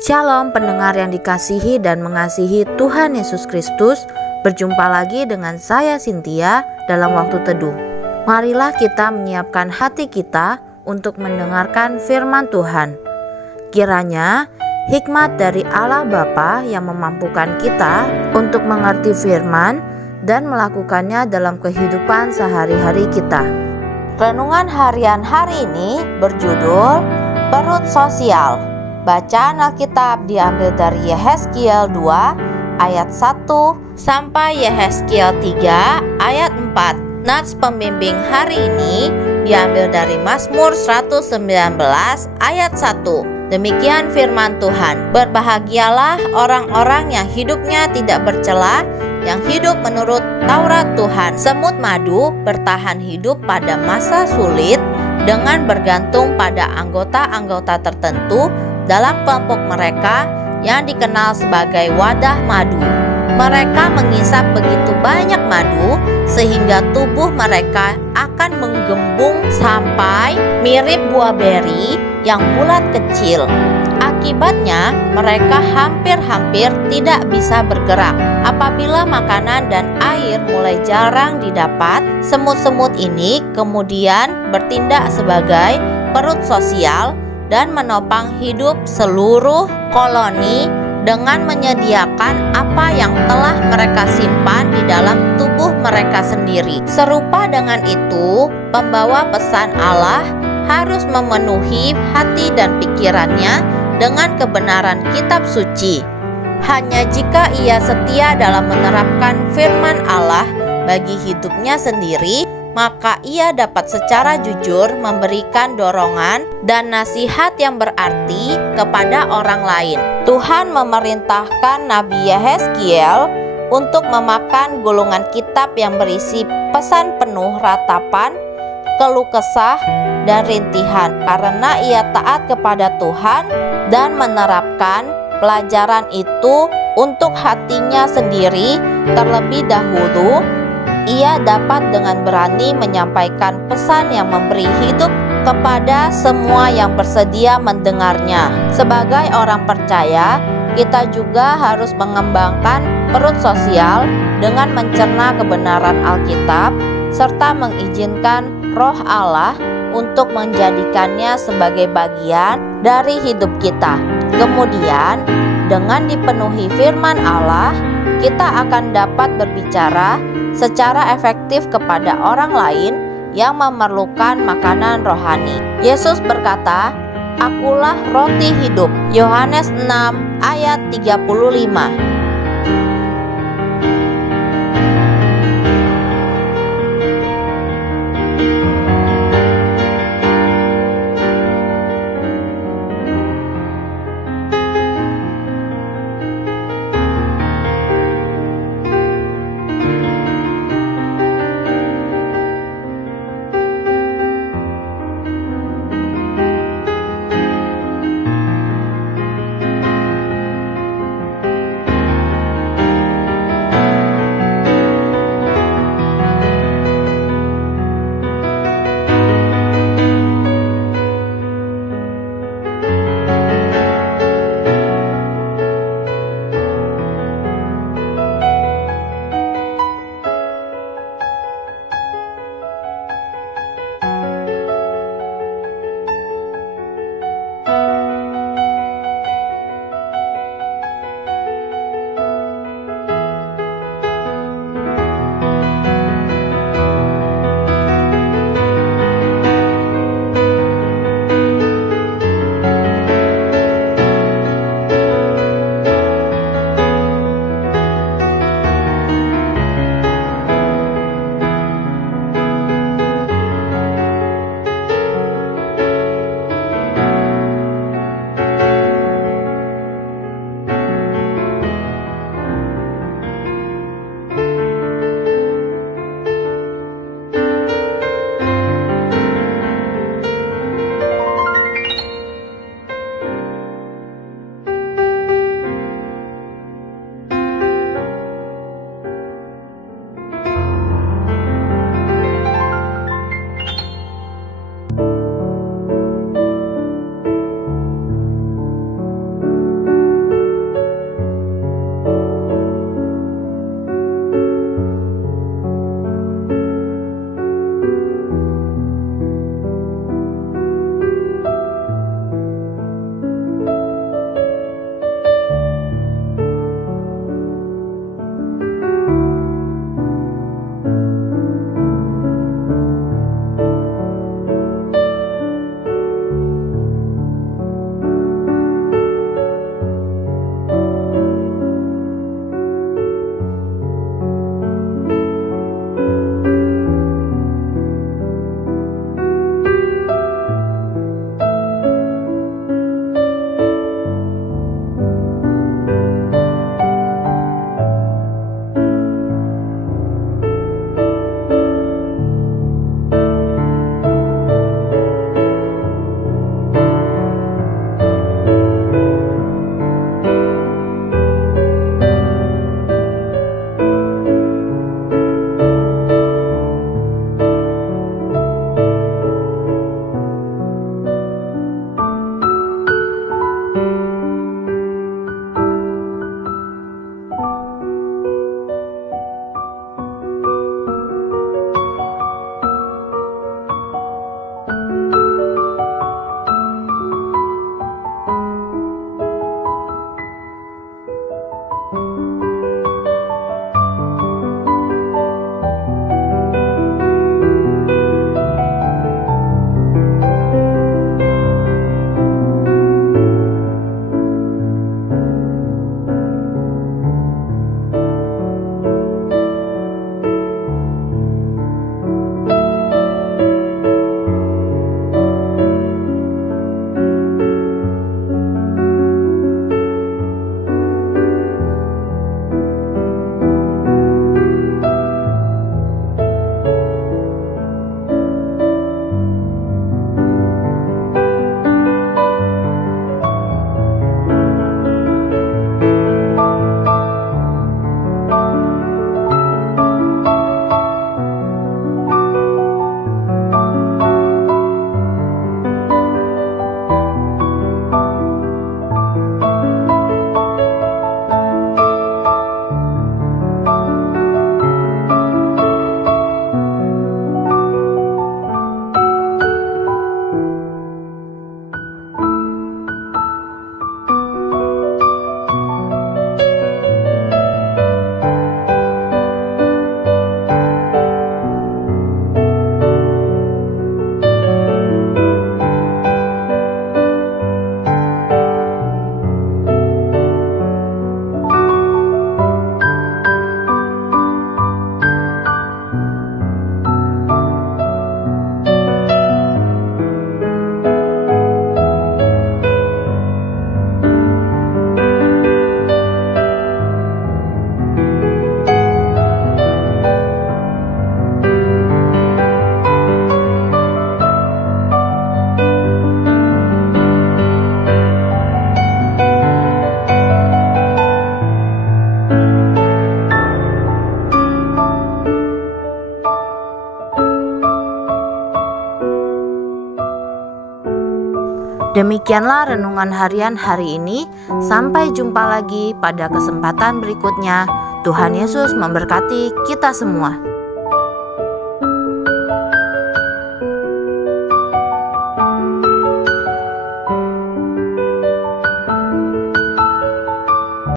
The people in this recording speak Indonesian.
Shalom pendengar yang dikasihi dan mengasihi Tuhan Yesus Kristus. Berjumpa lagi dengan saya Cynthia dalam waktu teduh. Marilah kita menyiapkan hati kita untuk mendengarkan firman Tuhan. Kiranya hikmat dari Allah Bapa yang memampukan kita untuk mengerti firman dan melakukannya dalam kehidupan sehari-hari kita. Renungan harian hari ini berjudul Perut Sosial. Bacaan Alkitab diambil dari Yehezkiel 2 ayat 1 sampai Yehezkiel 3 ayat 4. Nats pembimbing hari ini diambil dari Mazmur 119 ayat 1. Demikian firman Tuhan. Berbahagialah orang-orang yang hidupnya tidak bercela, yang hidup menurut Taurat Tuhan. Semut madu bertahan hidup pada masa sulit dengan bergantung pada anggota-anggota tertentu dalam kelompok mereka yang dikenal sebagai wadah madu. Mereka mengisap begitu banyak madu sehingga tubuh mereka akan menggembung sampai mirip buah beri yang bulat kecil. Akibatnya mereka hampir-hampir tidak bisa bergerak. Apabila makanan dan air mulai jarang didapat, semut-semut ini kemudian bertindak sebagai perut sosial dan menopang hidup seluruh koloni dengan menyediakan apa yang telah mereka simpan di dalam tubuh mereka sendiri. Serupa dengan itu, pembawa pesan Allah harus memenuhi hati dan pikirannya dengan kebenaran kitab suci. Hanya jika ia setia dalam menerapkan firman Allah bagi hidupnya sendiri, maka ia dapat secara jujur memberikan dorongan dan nasihat yang berarti kepada orang lain. Tuhan memerintahkan Nabi Yehezkiel untuk memakan gulungan kitab yang berisi pesan penuh ratapan, keluh kesah, dan rintihan karena ia taat kepada Tuhan dan menerapkan pelajaran itu untuk hatinya sendiri terlebih dahulu. Ia dapat dengan berani menyampaikan pesan yang memberi hidup kepada semua yang bersedia mendengarnya. Sebagai orang percaya, kita juga harus mengembangkan perut sosial dengan mencerna kebenaran Alkitab serta mengizinkan Roh Allah untuk menjadikannya sebagai bagian dari hidup kita. Kemudian, dengan dipenuhi firman Allah, kita akan dapat berbicara secara efektif kepada orang lain yang memerlukan makanan rohani. Yesus berkata, "Akulah roti hidup." Yohanes 6 ayat 35. Demikianlah renungan harian hari ini. Sampai jumpa lagi pada kesempatan berikutnya. Tuhan Yesus memberkati kita semua.